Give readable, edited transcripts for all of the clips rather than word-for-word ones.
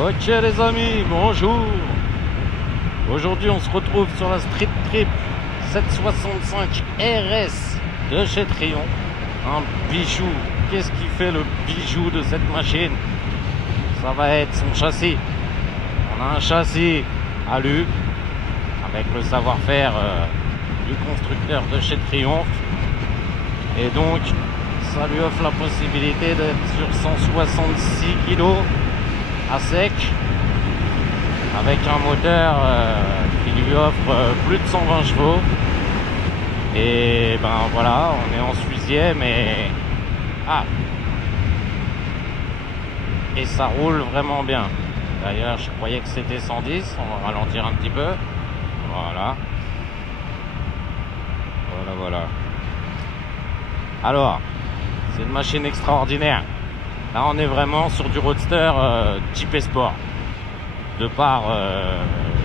Ok les amis, bonjour. Aujourd'hui on se retrouve sur la Street Trip 765 RS de chez Trion. Un bijou. Qu'est-ce qui fait le bijou de cette machine? Ça va être son châssis. On a un châssis alu avec le savoir-faire du constructeur de chez Triumph. Et donc ça lui offre la possibilité d'être sur 166 kg à sec, avec un moteur qui lui offre plus de 120 chevaux. Et ben voilà, on est en Suisième et ça roule vraiment bien. D'ailleurs, je croyais que c'était 110, on va ralentir un petit peu. Voilà. Voilà. Alors, c'est une machine extraordinaire. Là, on est vraiment sur du roadster type sport. De par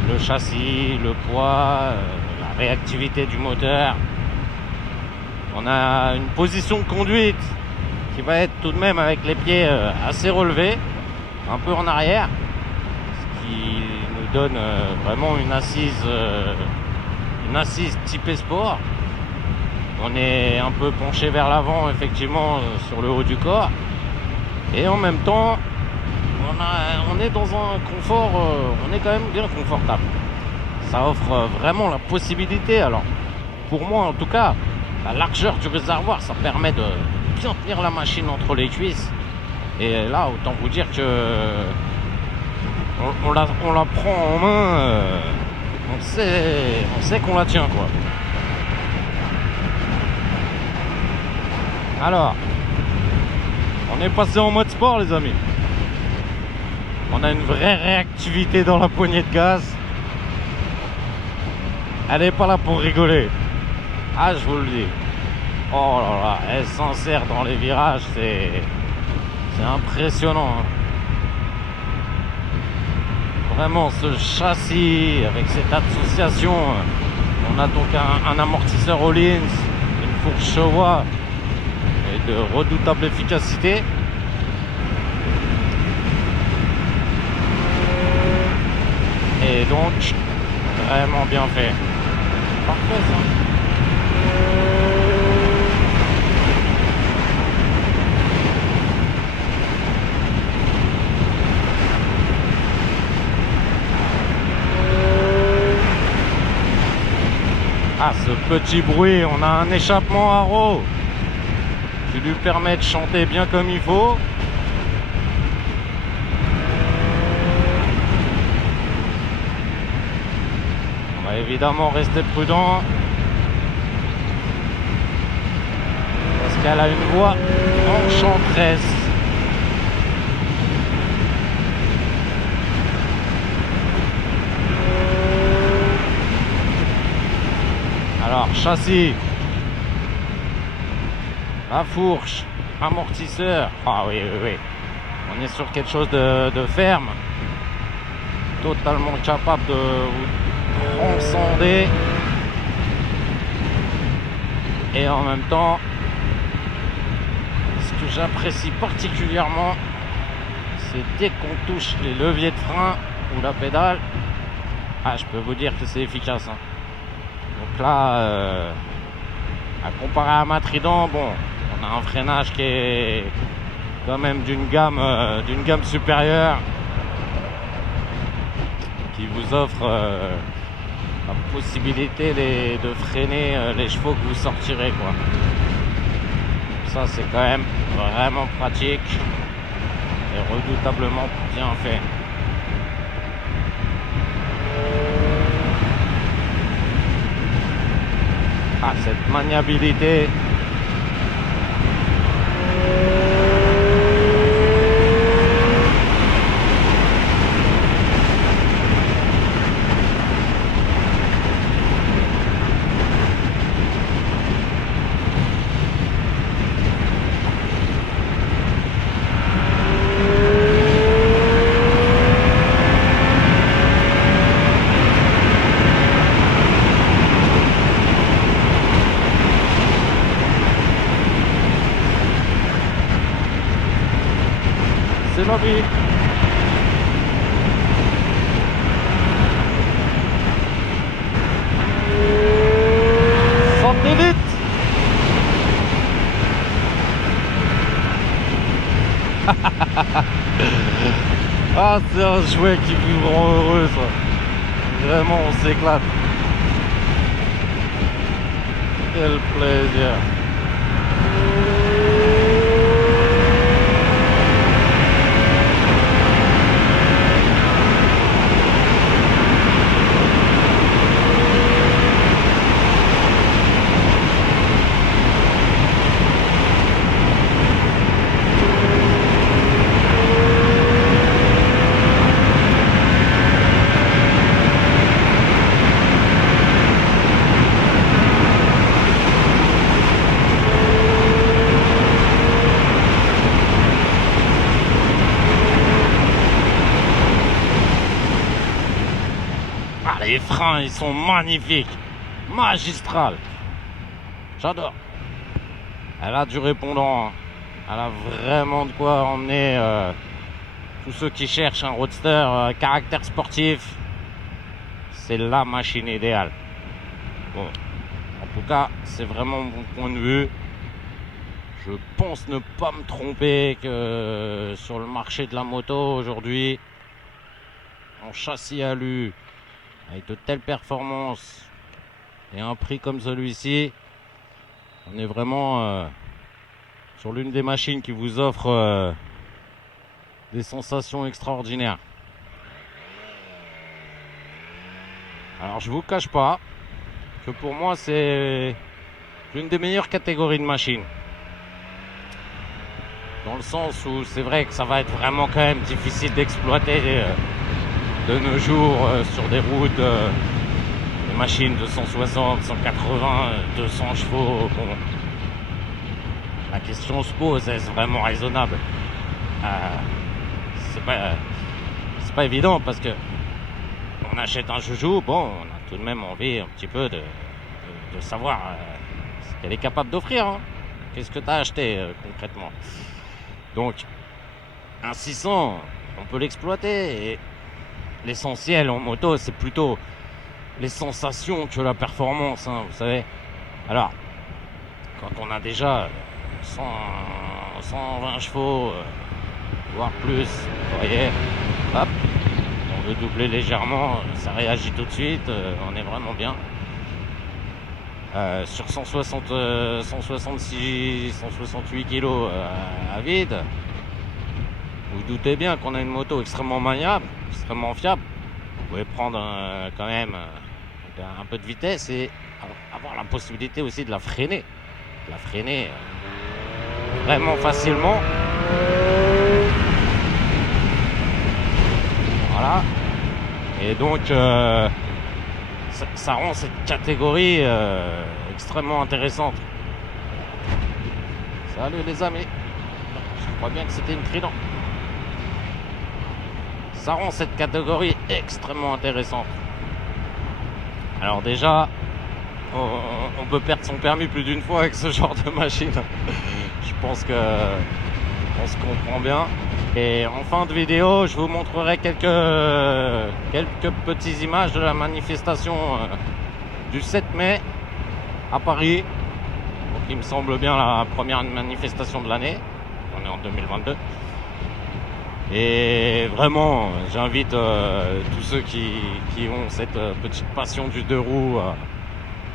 le châssis, le poids, la réactivité du moteur. On a une position de conduite qui va être tout de même avec les pieds assez relevés, un peu en arrière, ce qui nous donne vraiment une assise type sport. On est un peu penché vers l'avant, effectivement, sur le haut du corps. Et en même temps, on est dans un confort, on est quand même bien confortable. Ça offre vraiment la possibilité, alors pour moi en tout cas, la largeur du réservoir, ça permet de bien tenir la machine entre les cuisses. Et là, autant vous dire que on la prend en main, on sait qu'on la tient, quoi. Alors, on est passé en mode sport, les amis. On a une vraie réactivité dans la poignée de gaz. Elle n'est pas là pour rigoler. Ah, je vous le dis. Oh là là, elle s'insère dans les virages, c'est impressionnant, hein. Vraiment, ce châssis avec cette association. On a donc un amortisseur Öhlins, une fourche Showa et de redoutable efficacité. Et donc, vraiment bien fait. Parfait, ça. Ah, ce petit bruit, on a un échappement à roue qui lui permet de chanter bien comme il faut. On va évidemment rester prudent parce qu'elle a une voix enchanteresse. Alors, châssis, la fourche, amortisseur. Ah oui. On est sur quelque chose de ferme, totalement capable de transcender. Et en même temps, ce que j'apprécie particulièrement, c'est dès qu'on touche les leviers de frein ou la pédale, je peux vous dire que c'est efficace, hein. Donc là, à comparer à ma Trident, bon, on a un freinage qui est quand même d'une gamme supérieure, qui vous offre la possibilité de freiner les chevaux que vous sortirez, quoi. Ça, c'est quand même vraiment pratique et redoutablement bien fait. Ah, cette maniabilité. c'est la vie. Ah, c'est un jouet qui vous rend heureux, ça. Vraiment, on s'éclate. Quel plaisir. Les freins, ils sont magnifiques, magistrales. J'adore. Elle a du répondant. Elle a vraiment de quoi emmener tous ceux qui cherchent un roadster caractère sportif. C'est la machine idéale. Bon, en tout cas, c'est vraiment mon point de vue. Je pense ne pas me tromper que sur le marché de la moto aujourd'hui, en châssis alu, avec de telles performances et un prix comme celui-ci, on est vraiment sur l'une des machines qui vous offre des sensations extraordinaires. Alors je vous cache pas que pour moi c'est l'une des meilleures catégories de machines. Dans le sens où c'est vrai que ça va être vraiment quand même difficile d'exploiter de nos jours sur des routes, des machines de 160, 180, 200 chevaux. Bon. La question se pose, est-ce vraiment raisonnable? C'est pas évident parce que on achète un joujou, bon, on a tout de même envie un petit peu de savoir ce qu'elle est capable d'offrir. Hein. Qu'est-ce que tu as acheté concrètement? Donc, un 600, on peut l'exploiter. Et l'essentiel en moto, c'est plutôt les sensations que la performance, hein, vous savez. Alors, quand on a déjà 120 chevaux, voire plus, vous voyez, hop, on veut doubler légèrement, ça réagit tout de suite, on est vraiment bien. Sur 166, 168 kilos à vide, vous vous doutez bien qu'on a une moto extrêmement maniable, extrêmement fiable. Vous pouvez prendre quand même un peu de vitesse et avoir la possibilité aussi de la freiner. Vraiment facilement. Voilà. Et donc ça rend cette catégorie extrêmement intéressante. Salut les amis. Je crois bien que c'était une trident. Ça rend cette catégorie extrêmement intéressante. Alors déjà, on peut perdre son permis plus d'une fois avec ce genre de machine. Je pense que on se comprend bien. Et en fin de vidéo, je vous montrerai quelques petites images de la manifestation du 7 mai à Paris. Donc il me semble bien la première manifestation de l'année. On est en 2022. Et vraiment, j'invite tous ceux qui ont cette petite passion du deux roues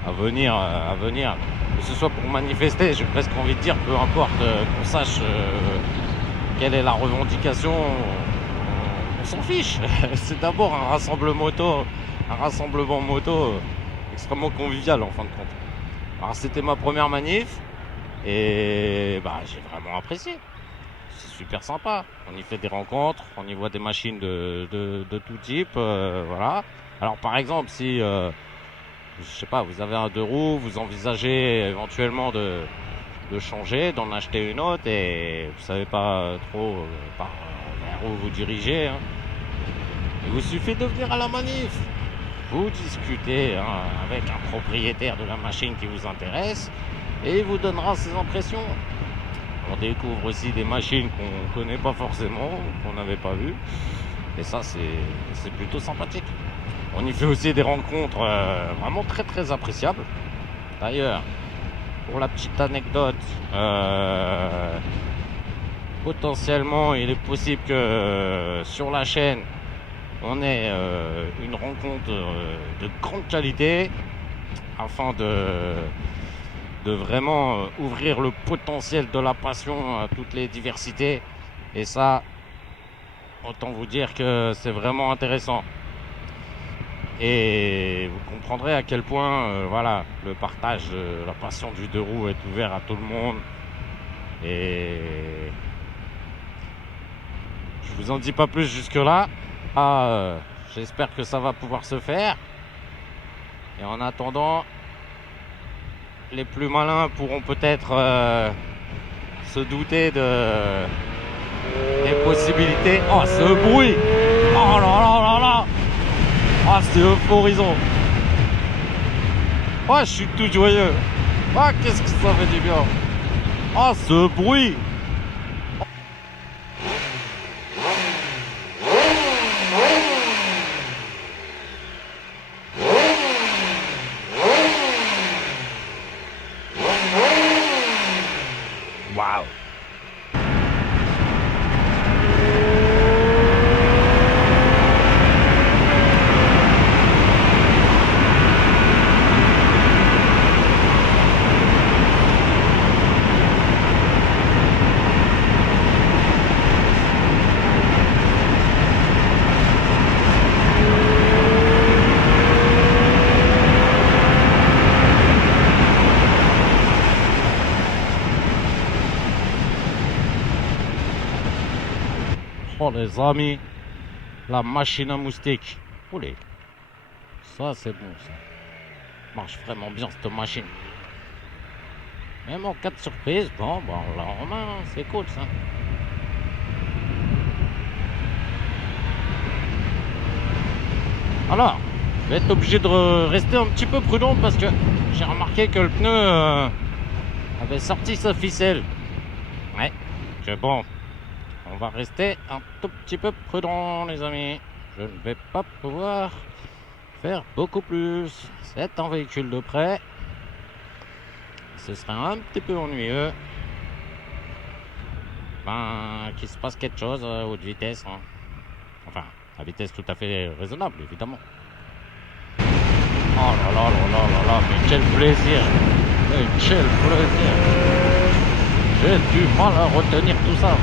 à venir. Que ce soit pour manifester, j'ai presque envie de dire, peu importe qu'on sache quelle est la revendication, on s'en fiche. C'est d'abord un rassemblement moto extrêmement convivial en fin de compte. Alors c'était ma première manif et j'ai vraiment apprécié. C'est super sympa. On y fait des rencontres, on y voit des machines de tout type, voilà. Alors par exemple, si je sais pas, vous avez un deux roues, vous envisagez éventuellement de changer, d'en acheter une autre et vous savez pas trop vers où vous dirigez, hein. Il vous suffit de venir à la manif. Vous discutez avec un propriétaire de la machine qui vous intéresse et il vous donnera ses impressions. On découvre aussi des machines qu'on connaît pas forcément, qu'on n'avait pas vues. Et ça, c'est plutôt sympathique. On y fait aussi des rencontres vraiment très très appréciables. D'ailleurs, pour la petite anecdote, potentiellement, il est possible que sur la chaîne, on ait une rencontre de grande qualité afin de vraiment ouvrir le potentiel de la passion à toutes les diversités. Et ça, autant vous dire que c'est vraiment intéressant. Et vous comprendrez à quel point voilà, le partage de la passion du deux roues est ouvert à tout le monde. Et je vous en dis pas plus jusque là. J'espère que ça va pouvoir se faire. Et en attendant, les plus malins pourront peut-être se douter des possibilités. Oh, ce bruit! Oh là là là là! Ah, c'est euphorisant! Oh, je suis tout joyeux! Ah, qu'est-ce que ça fait du bien! Ah, ce bruit! Waouh! Oh les amis, la machine à moustique. Oulé, ça c'est bon ça. Marche vraiment bien cette machine. Même en cas de surprise, bon, on l'a en main, c'est cool ça. Alors, je vais être obligé de rester un petit peu prudent parce que j'ai remarqué que le pneu avait sorti sa ficelle. Ouais, que bon. On va rester un tout petit peu prudent, les amis. Je ne vais pas pouvoir faire beaucoup plus. C'est un véhicule de prêt. Ce serait un petit peu ennuyeux. Qu'il se passe quelque chose à haute vitesse. Hein. Enfin, à vitesse tout à fait raisonnable, évidemment. Oh là là là là là là, mais quel plaisir! Mais quel plaisir! J'ai du mal à retenir tout ça.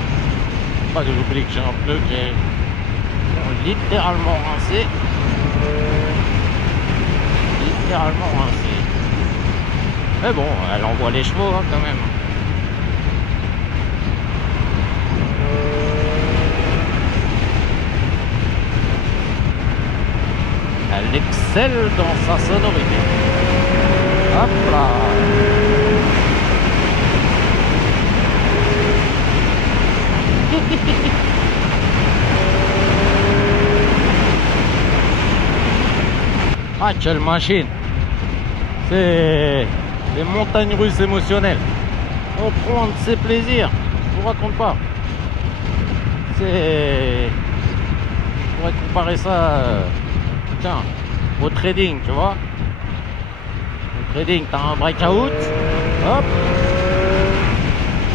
Pas que j'oublie que j'ai un pneu qui est littéralement rincé. Littéralement rincé. Mais bon, elle envoie les chevaux hein, quand même. Elle excelle dans sa sonorité. Hop là. Ah, quelle machine! C'est des montagnes russes émotionnelles. On prend de ses plaisirs. Je vous raconte pas. Je pourrais comparer ça, tiens, au trading, tu vois. Au trading, t'as un breakout. Hop.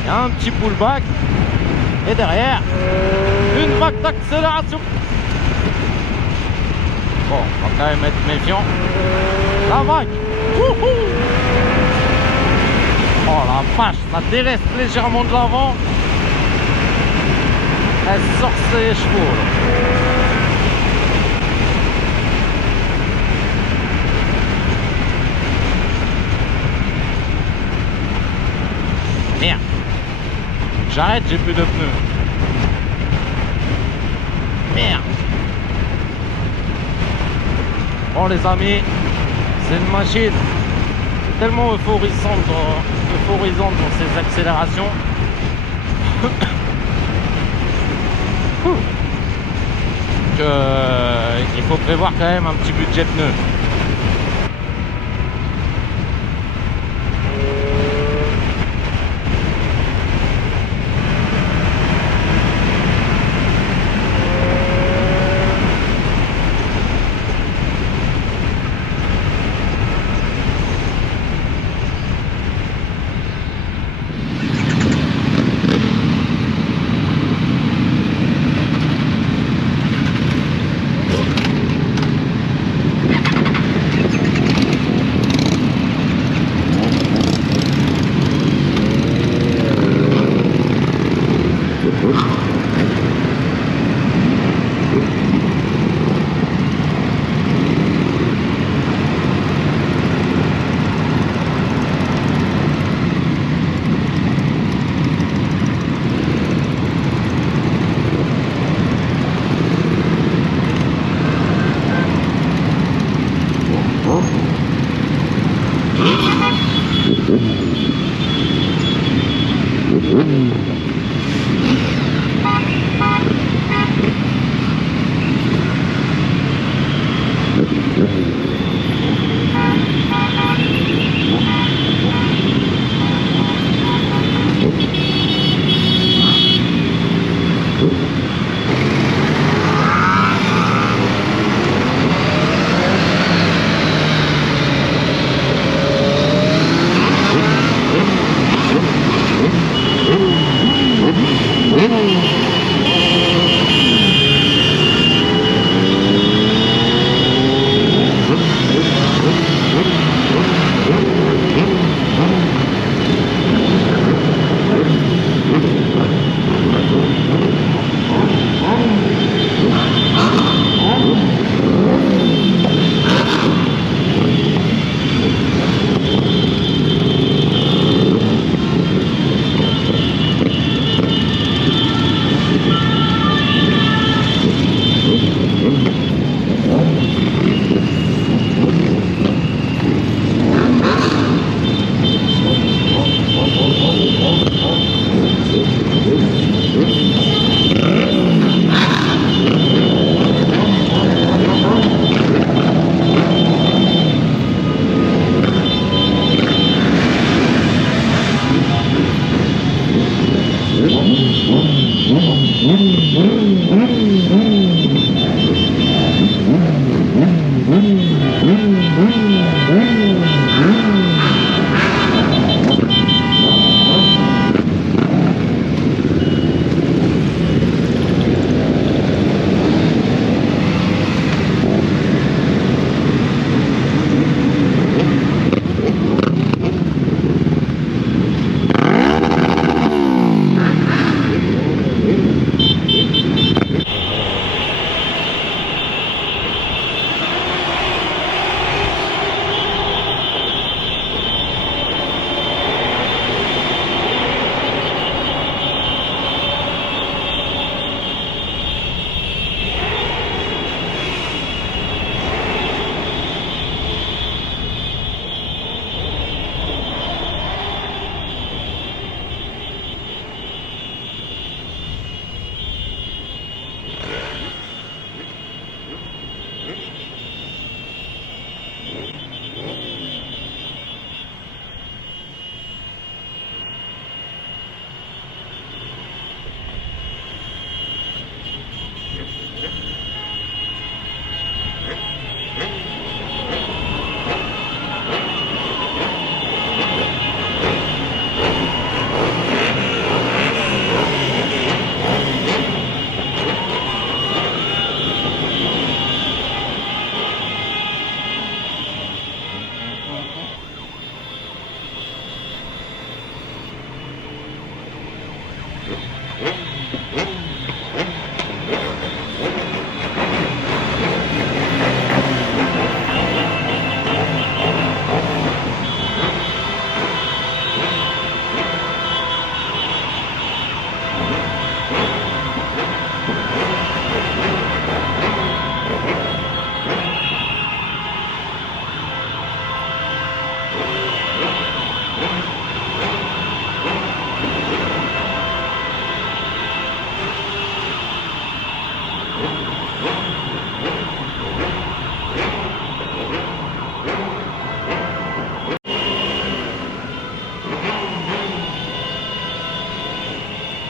Il y a un petit pullback. Et derrière, une vague d'accélération. Bon, on va quand même être méfiant. La vague. Wouhou. Oh la vache, ça délaisse légèrement de l'avant. Elle sort ses chevaux. Merde. J'arrête, j'ai plus de pneus. Merde. Bon les amis, c'est une machine tellement euphorisante dans ses accélérations. Il faut prévoir quand même un petit budget pneu.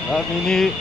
La Mini.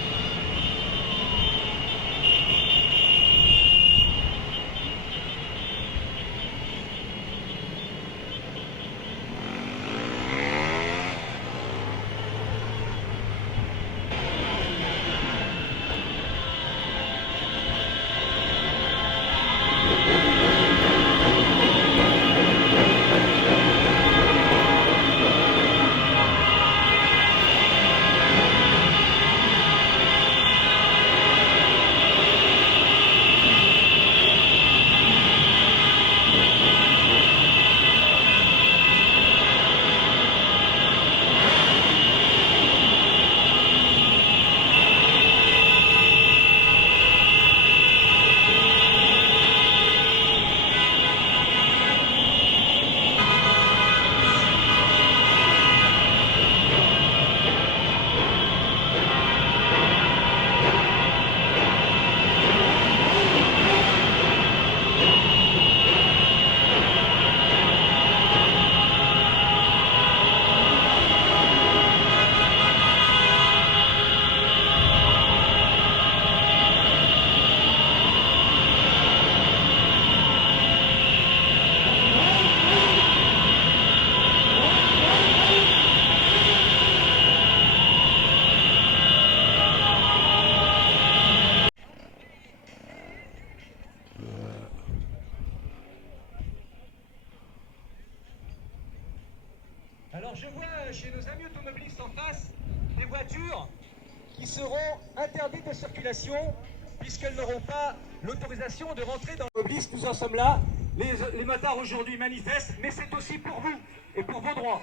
Alors je vois chez nos amis automobilistes en face des voitures qui seront interdites de circulation puisqu'elles n'auront pas l'autorisation de rentrer dans l'automobiliste. Nous en sommes là. Les motards aujourd'hui manifestent, mais c'est aussi pour vous et pour vos droits.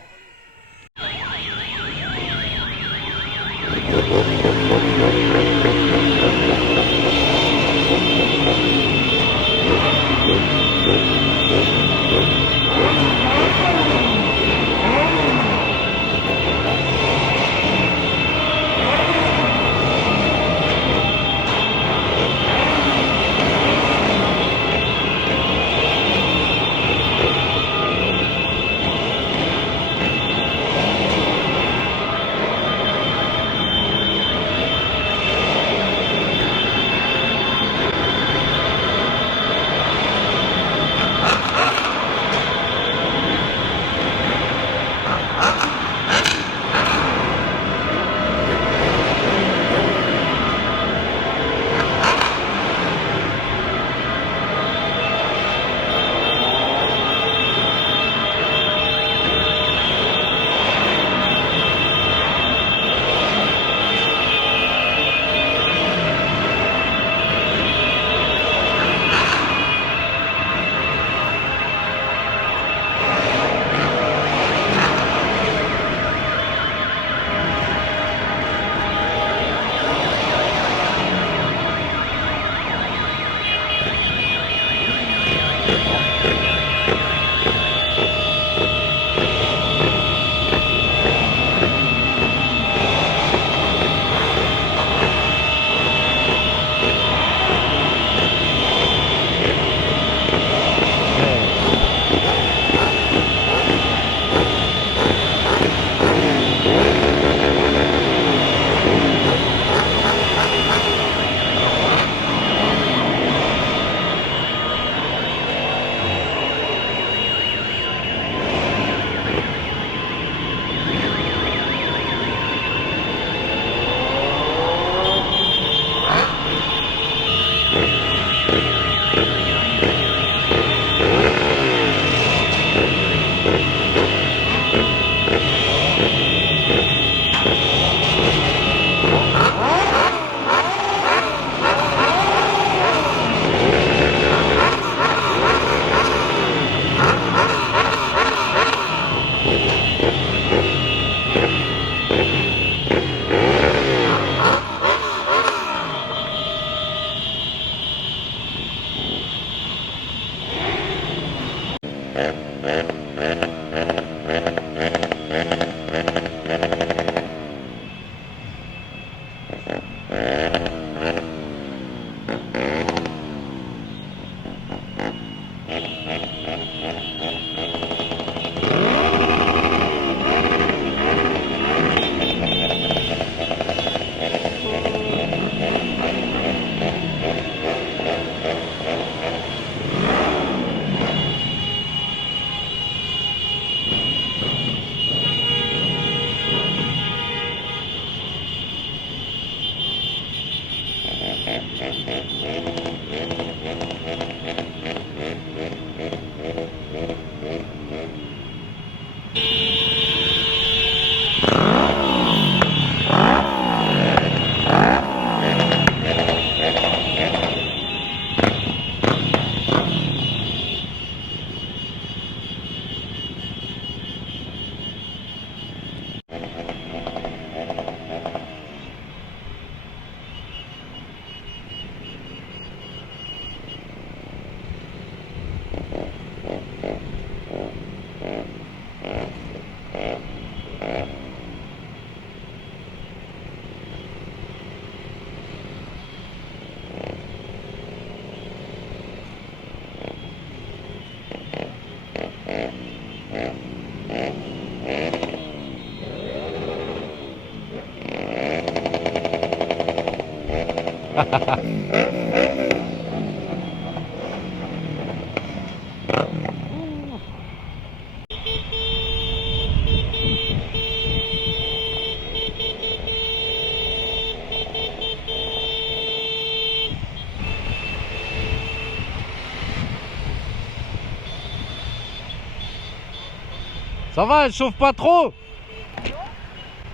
Ça va, elle chauffe pas trop?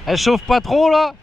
Elle chauffe pas trop là?